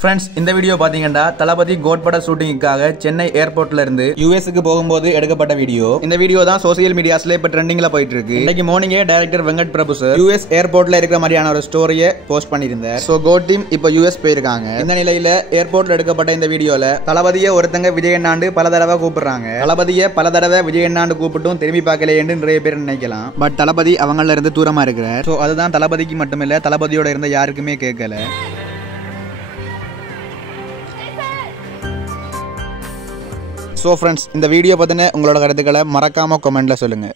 Friends, இந்த video பாத்தீங்கன்னா தளபதி code பட ஷூட்டிங்காக சென்னை ஏர்போர்ட்ல இருந்து யூஎஸ்க்கு போகும்போது எடுக்கப்பட்ட வீடியோ. இந்த வீடியோ தான் சோசியல் மீடியாஸ்ல இப்ப ட்ரெண்டிங்ல போயிட்டு இருக்கு. இன்னைக்கு மார்னிங்கே director Venkat Prabhu sir US ஏர்போர்ட்ல இருக்கிற மாதிரியான ஒரு ஸ்டோரியை போஸ்ட் பண்ணியிருந்தார். சோ கோட் டீம் இப்ப யூஎஸ் போயிருக்காங்க. இந்த நிலையில ஏர்போர்ட்ல எடுக்கப்பட்ட இந்த வீடியோல தளபதியை ஒருத்தங்க விஜயண்ணாண்டு பல தடவை கூப்பிடுறாங்க. தளபதியை பல தடவை விஜயண்ணாண்டு கூப்பிட்டும் திரும்பி பார்க்கலையேன்னு நிறைய பேர் நினைக்கலாம். பட் தளபதி அவங்கள இருந்து தூரமா இருக்கிறார். சோ அதுதான் தளபதிக்கு மட்டுமில்ல, தளபதியோட இருந்த யாருக்குமே கேட்கல. ஸோ ஃப்ரெண்ட்ஸ், இந்த வீடியோ பற்றின உங்களோட கருத்துக்களை மறக்காமல் கமெண்ட்டில் சொல்லுங்கள்.